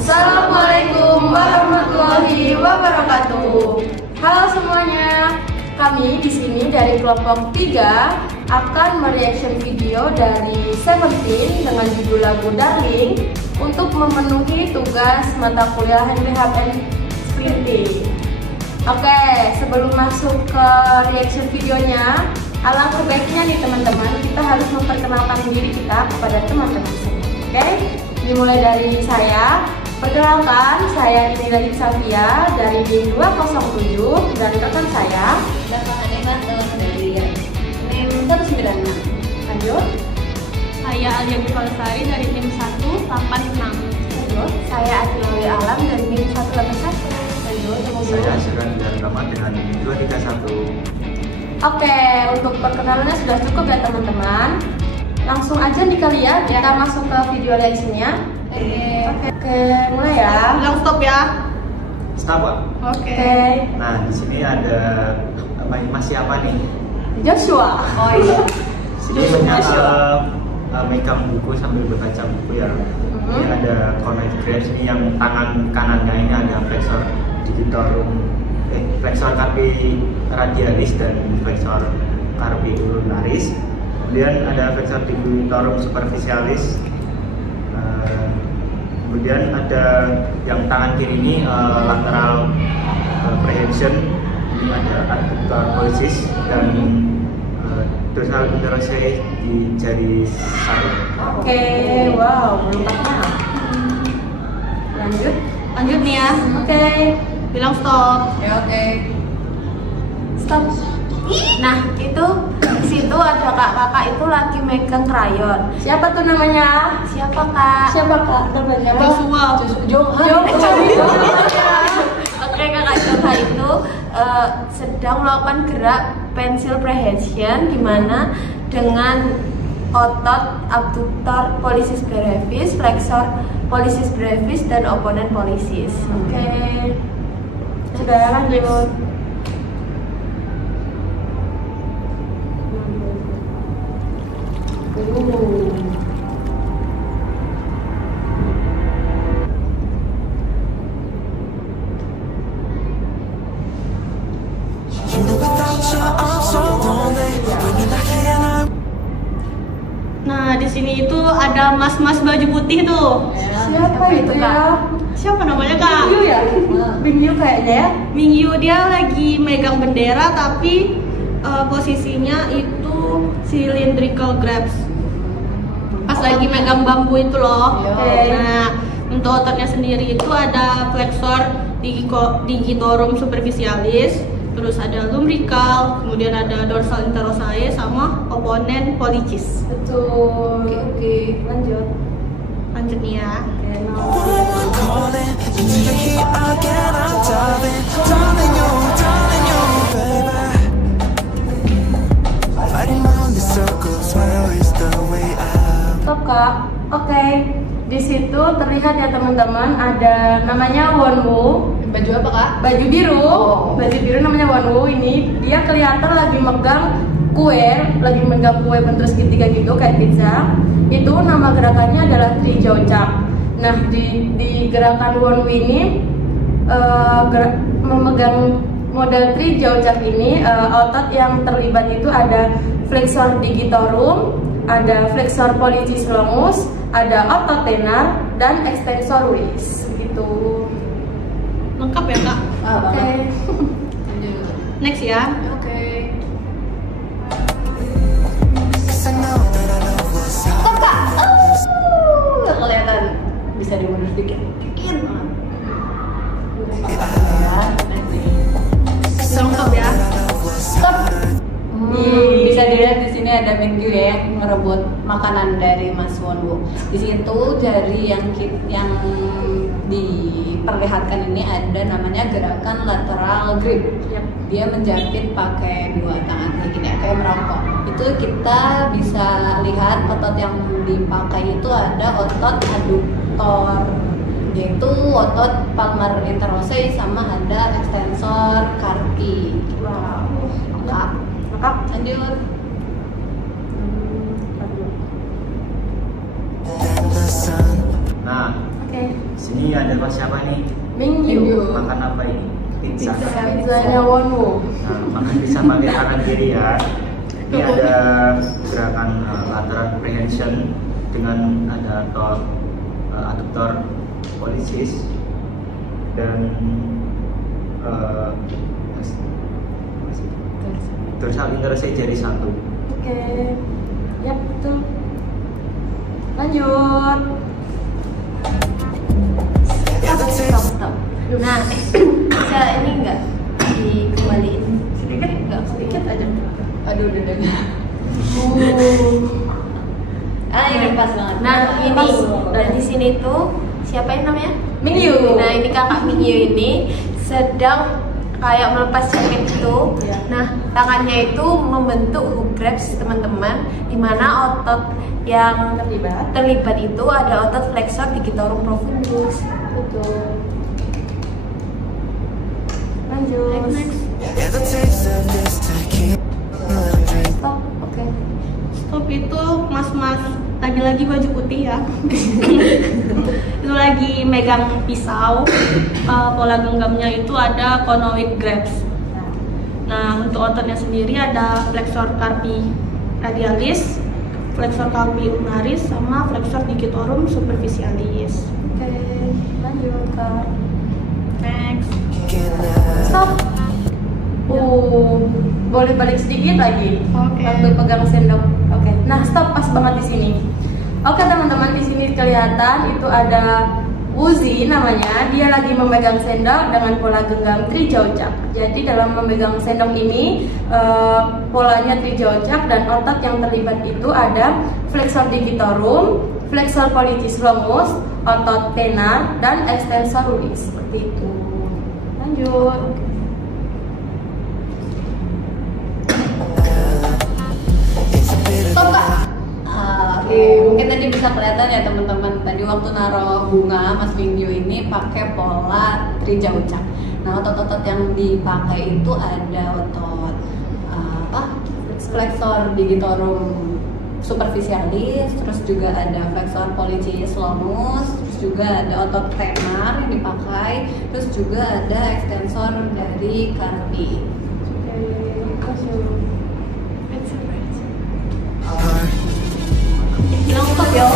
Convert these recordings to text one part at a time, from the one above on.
Assalamualaikum warahmatullahi wabarakatuh. Halo semuanya, kami di sini dari kelompok 3 akan mereaction video dari Seventeen dengan judul lagu Darling untuk memenuhi tugas mata kuliah Handicap and Sprinting. Oke, sebelum masuk ke reaction videonya, alangkah baiknya nih teman-teman, kita harus memperkenalkan diri kita kepada teman-teman semua. Oke, dimulai dari saya. Perkenalkan, saya Nila Safia dari BIM 207 dan rekan saya Dapat animator dari NIM 196. Lanjut. Saya Alia Bukalsari dari NIM 186. Lanjut. Saya Adilwi Alam dari NIM 181. Lanjut. Saya Syuran Dargama dengan NIM 231. Oke, untuk perkenalannya sudah cukup ya teman-teman. Langsung aja nih kali ya, kita masuk ke video reaksinya. Oke, mulai ya. Bilang stop ya. Stop, Pak. Oke. Nah, di sini ada Mas siapa nih? Joshua. Oh iya. Sini megang buku sambil membaca buku ya. Ini ada Connect Grace ini yang tangan kanannya ini ada flexor carpi radialis dan flexor carpi ulnaris. Kemudian ada flexor digitorum superficialis. Kemudian ada yang tangan kiri ini lateral prehension, ini ada adductor pollicis dan dorsal interosseus di jari satu. Oke, wow, belum pernah. Lanjut. Lanjut nih ya. Oke. Bilang stop. Ya oke. Stop. Nah, itu di situ ada kakak itu lagi megang krayon. Siapa tuh namanya? Siapa kak? Siapa kak? Namanya? Joshua. Joha. Oke, kakak Joha itu sedang melakukan gerak pencil prehension, di mana dengan otot abductor pollicis brevis, flexor pollicis brevis dan opponent pollicis. Oke. Sudah lanjut. Nah, di sini itu ada mas-mas baju putih tuh. Siapa itu kak? Siapa namanya kak? Mingyu ya? Mingyu kayaknya ya? Mingyu, dia lagi megang bendera tapi posisinya itu cylindrical grasp. Pas lagi megang bambu itu loh. Nah, untuk ototnya sendiri itu ada flexor digitorum superficialis, terus ada lumbrical, kemudian ada dorsal interosseus sama opponent pollicis. Betul. Oke. Lanjut. Lanjut nih ya. Stop kak. Oke. Di situ terlihat ya teman-teman, ada namanya Wonwoo. Baju apa kak? Baju biru. Oh. Baju biru namanya Wonwoo. Ini dia kelihatan lagi megang kue bentuk segitiga gitu kayak pizza. Itu nama gerakannya adalah Trijaucak. Nah, di gerakan Wonwoo ini memegang model Trijaucak ini, otot yang terlibat itu ada flexor digitorum, ada flexor pollicis longus, ada otot tenar dan extensor wilis gitu. Lengkap ya kak? Oke. Next ya. Oke. Stop kak. Nggak kelihatan. Bisa dimundur sedikit. Lengkap ya. Stop. Bisa dilihat di sini ada Mingyu ya yang merebut makanan dari Mas Wonwoo. Di situ jari yang diperlihatkan ini ada namanya gerakan lateral grip. Dia menjepit pakai dua tangan kayak gini, kayak merokok. Itu kita bisa lihat otot yang dipakai itu ada otot adductor, yaitu otot palmar interosseus sama ada extensor carpi. Wow. Lengkap. Lanjut. Nah, Oke. Sini ada mas siapa nih? Mingyu. Makan apa ini? Pizza. Pizzanya Wonwo. Nah, makan bisa pakai tangan kiri ya. Ini ada gerakan lateral prehension dengan ada adductor pollicis dan dorsal intersei jari 1. Oke. Ya betul. Lanjut. Stop. Nah, bisa ini enggak dikembaliin sedikit? Enggak, sedikit aja. Aduh, udah. Ini pas banget. Nah, ini dan di sini tuh siapa yang namanya? Mingyu. Nah, ini kakak Mingyu ini sedang kayak melepas jaket itu. Ya. Nah, tangannya itu membentuk hook grabs teman-teman, di mana otot yang terlibat itu ada otot flexor digitorum profundus. Betul. Lanjut. Next. Stop. Oke. Stop itu mas-mas lagi-lagi baju putih ya. Itu lagi megang pisau. Pola genggamnya itu ada conoid grabs. Nah, untuk ototnya sendiri ada flexor carpi radialis, flexor carpi ulnaris, sama flexor digitorum superficialis. Oke. Lanjut Kak. Next. Stop. Boleh balik sedikit lagi. Oke. Waktu pegang sendok. Oke. Nah, stop pas banget di sini. Oke teman-teman, di sini kelihatan itu ada Wuzi namanya. Dia lagi memegang sendok dengan pola genggam trijaucak. Jadi dalam memegang sendok ini polanya trijaucak dan otot yang terlibat itu ada flexor digitorum, flexor pollicis longus, otot tenar dan extensor rulis. Seperti itu. Lanjut. Stop Kak. Oke, mungkin tadi bisa kelihatan ya teman-teman. Tadi waktu naruh bunga Mas Mingyu ini pakai pola trijaucak. Nah, otot-otot yang dipakai itu ada otot flexor digitorum superficialis, terus juga ada flexor pollicis longus, terus juga ada otot tenar yang dipakai, terus juga ada extensor dari carpi. Bilang stop ya.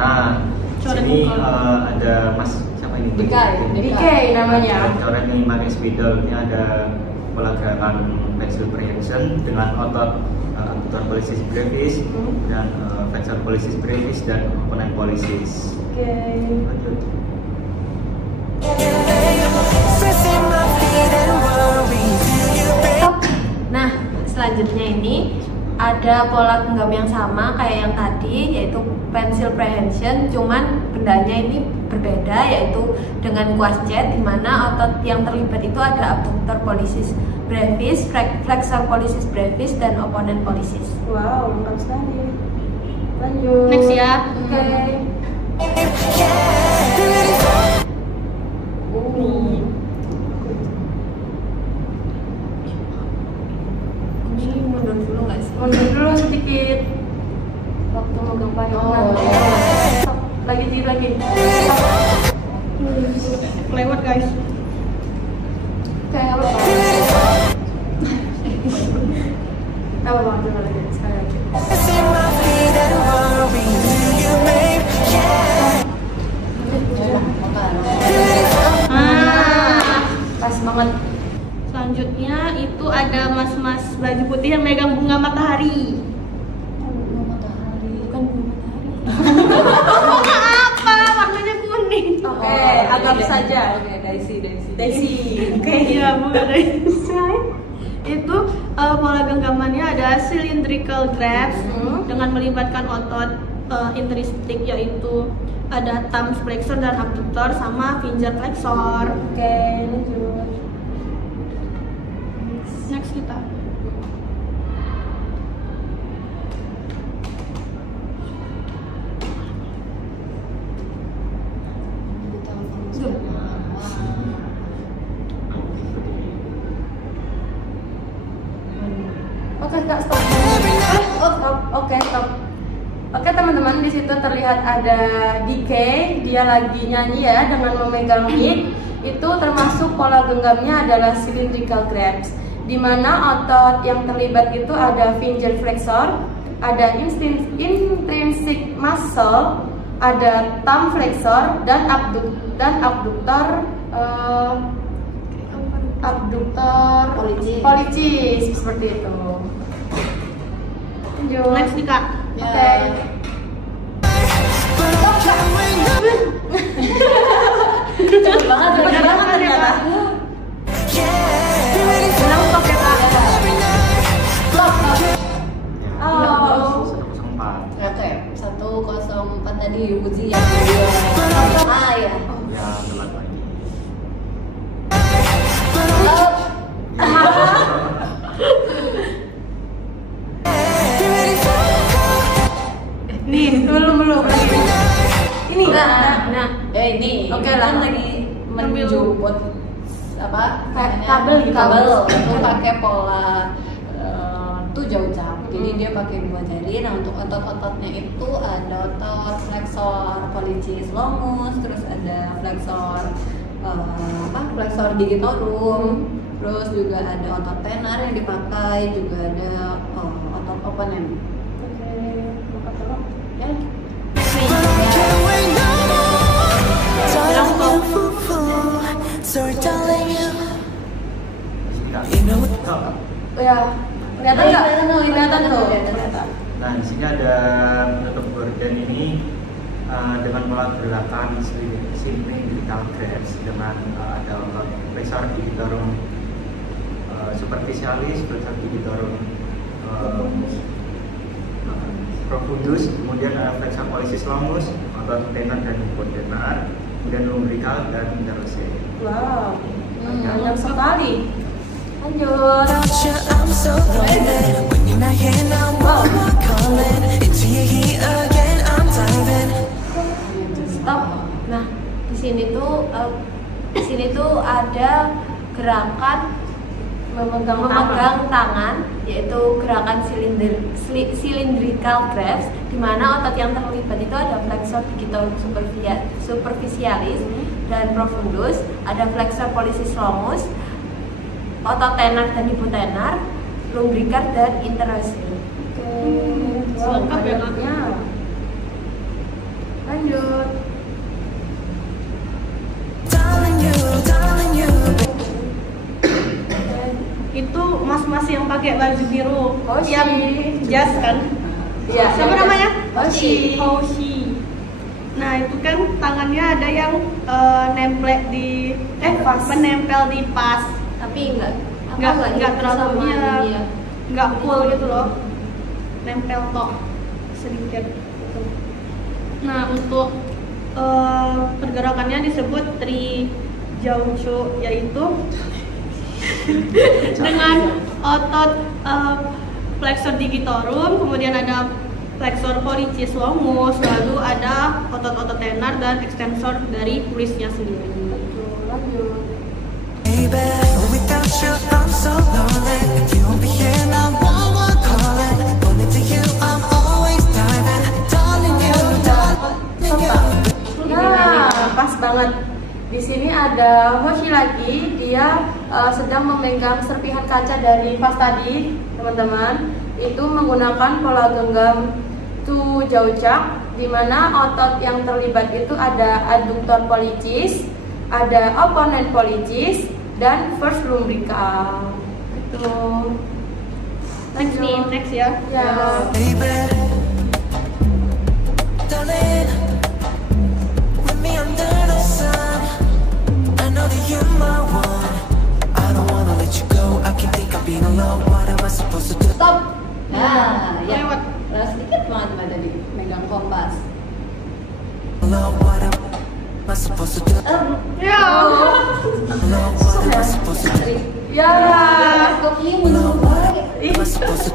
Nah, sini ada mas siapa ini? DK namanya. Coret nih pakai spidol. Ini ada pola gerakan flexor prehension dengan otot adductor pollicis brevis dan flexor pollicis brevis dan opponent pollicis. Oke. Lanjut. Nah, selanjutnya ini ada pola genggam yang sama kayak yang tadi, yaitu pencil prehension, cuman bendanya ini berbeda, yaitu dengan quasjet, di mana otot yang terlibat itu ada abductor pollicis brevis, flexor pollicis brevis, dan opponent pollicis. Wow, lengkap sekali. Lanjut. Next ya. Oke. Ini mundur dulu nggak sih? Mundur dulu sedikit. Waktu megang payung. Stop. Lagi. Lewat guys. Kayak apa? Apa bang? Coba lagi sekali lagi. Pas banget. Selanjutnya itu ada mas-mas baju putih yang megang bunga matahari. Bukan bunga matahari. Bunga apa? Warnanya kuning. Oke, anggap saja. Oke, Daisy. Daisy. Oke. Iya, bunga Daisy. Itu pola genggamannya ada cylindrical grabs dengan melibatkan otot intristik, yaitu ada thumbs flexor dan abductor sama finger flexor. Oke, lanjut. Next kita. Oke kak, stop. Stop. Oke, stop. Oke situ terlihat ada DK, dia lagi nyanyi ya dengan memegang mic. Itu termasuk pola genggamnya adalah cylindrical grasp, di mana otot yang terlibat itu ada finger flexor, ada intrinsic muscle, ada thumb flexor dan abduktor pollicis seperti itu. Lanjut. Next nih Kak. Oke. Cepet banget ternyata. Bilang stop ya Kak. Stop. Oh. 104. Oke, 104 tadi uji yang kedua. Ya. Ya, telat lagi. Stop. Nih, Belum. Ini. nah. Ini. Oke kan lah. lagi menjuput apa? Kayak namanya? kabel gitu. Kabel. Itu pakai pola tuh jauh cap. Jadi dia pakai 2 jari. Nah, untuk otot-ototnya itu ada otot flexor pollicis longus, terus ada flexor flexor digitorum. Terus juga ada otot tenar yang dipakai, juga ada otot opponent. Oke, buka dulu. Ya. Bilang stop. Di sini Kak. Oh ya, kelihatan nggak? Kelihatan tuh. Kelihatan. Nah, di sini ada penutup gorden ini dengan pola gerakan cylindrical grasp dengan ada otot flexor digitorum superficialis, flexor digitorum profundus, kemudian ada flexor pollicis longus, otot tenar dan hipotenar, kemudian lumbrical dan interosseus. Wow, banyak sekali. Lanjut. I'm so lonely when you're not here now. What am I calling? Into your heat again. I'm diving. Stop. Nah, di sini tuh ada gerakan memegang tangan, yaitu gerakan cylindrical grasp, di mana otot yang terlibat itu ada flexor digitorum superficialis dan profundus, ada flexor pollicis longus, otot tenar dan hipotenar, lumbrical dan interosseus. Lengkap ya Kaknya. Lanjut. Darling you. Itu mas-mas yang pakai baju biru, Hoshi. yang jas kan? Iya. Siapa iya. namanya? Hoshi. Nah itu kan tangannya ada yang Pas. menempel di pas, Tapi enggak terlalu dia. nggak full gitu loh, nempel tok sedikit gitu. Nah untuk pergerakannya disebut Tri Jiaochu, yaitu dengan otot flexor digitorum, kemudian ada flexor pollicis longus, lalu ada otot-otot tenar dan extensor dari kulisnya sendiri. Lanjut. Baby, without you, I'm so lonely. If you won't be here now, what am I calling? Only to you, I'm always diving. Darling you. Nah, pas banget. Di sini ada Hoshi lagi, dia sedang memegang serpihan kaca dari vas tadi, teman-teman. Itu menggunakan pola genggam tu jaucak, di mana otot yang terlibat itu ada adductor pollicis, ada opponent pollicis, dan first lumbrical. Itu. Next ya. Ya. Baby, darling, with me under the sun. I know that you're my one. I don't wanna let you go. I can't think of being alone. What am I supposed to do? Stop. Nah, ya. Lewat. Sedikit banget Mbak tadi megang kompas. Alone, what am I supposed to do? Ya. Alone, what am I supposed to do? Ya. Koki menurut Am I supposed to?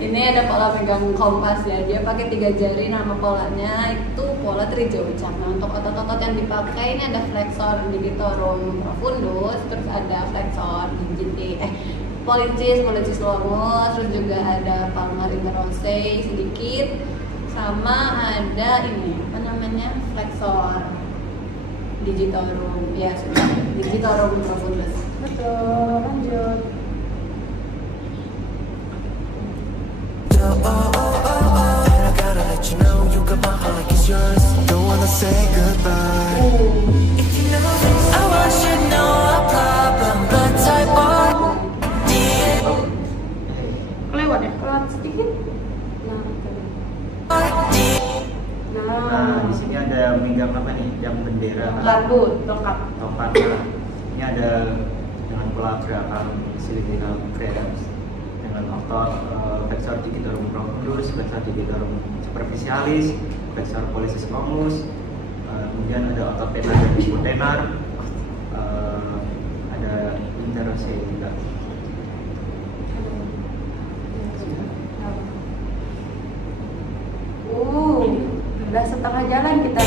Ini ada pola pegang kompas ya. Dia pakai 3 jari. Nama polanya itu pola trijaucak. Nah, untuk otot-otot yang dipakai ini ada flexor digitorum profundus, terus ada flexor pollicis longus, terus juga ada palmar interosseus sedikit, sama ada ini apa namanya flexor digitorum, ya sudah digitorum profundus. Betul, lanjut. And I gotta let you know you got my heart like it's yours. Don't wanna say goodbye. If you know this, I want you to know our problem, but type on Kelewat ya? Kelewat sedikit. Nah, di sini ada megang apa nih? Yang bendera. Barbut, lengkap. Tongkat. Ini ada dengan pola gerakan cylindrical grabs dengan otot flexor digitorum profundus, flexor digitorum superficialis, flexor pollicis longus, kemudian ada otot tenar dan hipotenar, ada interosei juga. Udah setengah jalan kita.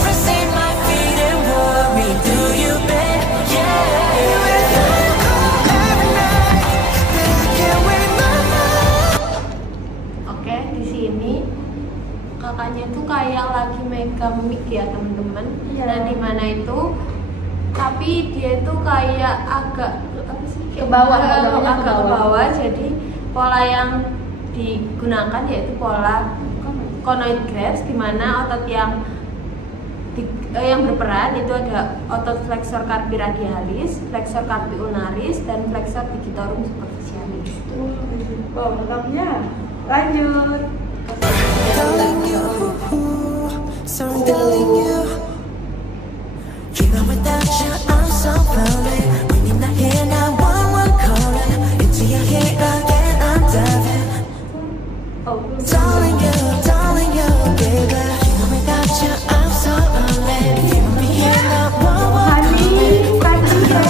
Forsake my feet and worry. Do you bet? Yeah. Every night, I can't wait my mind. Oke, di sini kakaknya tuh kayak lagi megang mic ya teman-teman. Iya. Dan di mana itu, tapi dia itu kayak agak apa sih? Ke bawah, agak ke ke bawah. bawah. Jadi pola yang digunakan yaitu pola conoid grabs, di mana otot yang berperan itu ada otot flexor carpi radialis, flexor carpi ulnaris, dan flexor digitorum superficialis. Oh, lengkapnya. Lanjut. Telling you, sorry, telling you. You know without you I'm so lonely. When you're not here, now one calling. Into your head again, I'm diving. Oh, Darling you, baby. You know without you I'm so lonely. If you want me here, now one calling.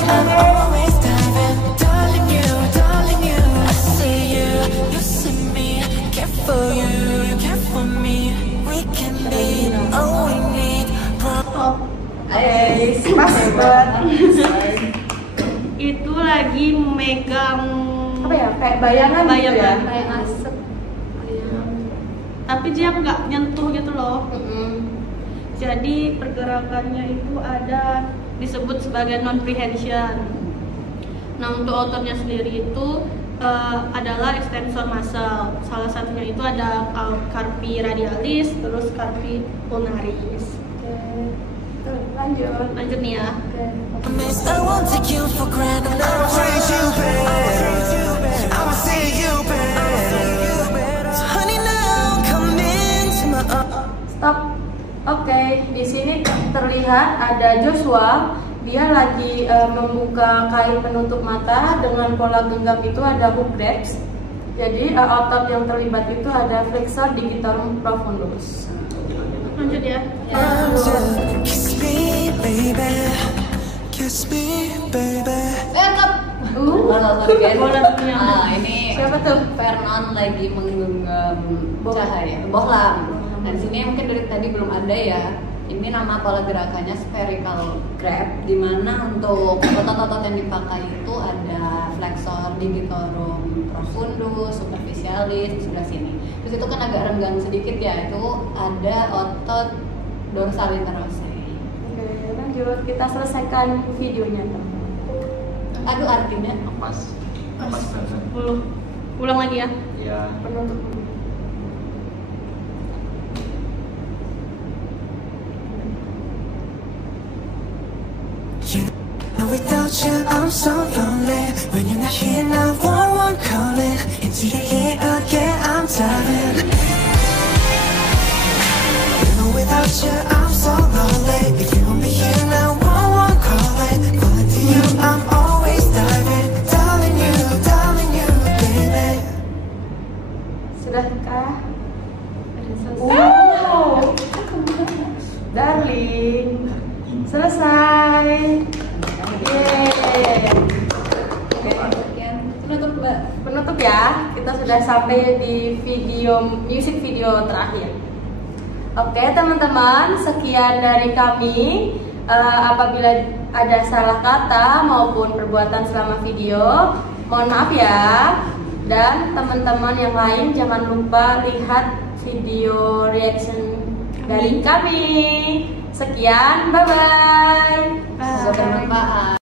I'm always diving. Darling you, I see you, you see me. Care for you, you care for me. We can be all we need. pas banget. Itu lagi megang Apa ya? Kayak bayangan gitu ya? Bayangan. Kayak asap. tapi dia nggak nyentuh gitu loh. Mm-mm. Jadi pergerakannya itu ada disebut sebagai non prehension. Nah untuk ototnya sendiri itu adalah extensor muscle. Salah satunya itu ada carpi radialis, terus carpi ulnaris. Tuh, lanjut. Lanjut nih ya. Miss, I won't take you for granted. I will treat you better. I will see you better. So honey, now come into my Stop. Oke, di sini terlihat ada Joshua. Dia lagi membuka kain penutup mata dengan pola genggam itu ada hook grabs. Jadi otot yang terlibat itu ada flexor digitorum profundus. Lanjut ya. Kiss me, baby. Kiss me, baby. Ini Siapa tuh? Vernon lagi menggenggam cahaya bohlam. Nah di sini mungkin dari tadi belum ada ya. Ini nama pola gerakannya spherical grab, di mana untuk otot-otot yang dipakai itu ada flexor digitorum profundus, superficialis di sebelah sini. Terus itu kan agak renggang sedikit ya, itu ada otot dorsal interosei. Oke, lanjut. Kita selesaikan videonya, teman-teman. Aduh artinya Pas banget. Ulang lagi ya. Ya, Penutup. You know without you I'm so lonely. When you're not here, now one calling. Into your head again, I'm diving. You know without you I'm so lonely. If you want me here, now one calling. Calling to you, I'm always diving. Darling you, baby. Sudahkah? Selesai. Wow. Darling. Selesai. Yeay. penutup mbak. Penutup ya. Kita sudah sampai di music video terakhir. Oke teman-teman, sekian dari kami. Apabila ada salah kata maupun perbuatan selama video, mohon maaf ya. Dan teman-teman yang lain jangan lupa lihat video reaction dari kami. Sekian, bye-bye. Semoga bermanfaat.